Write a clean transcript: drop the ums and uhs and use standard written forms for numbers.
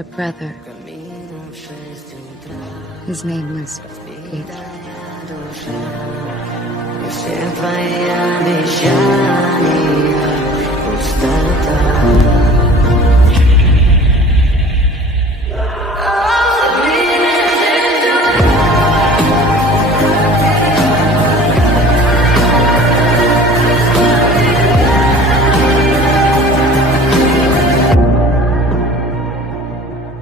had a brother. His name was Pedro. Все твои обещания пустота.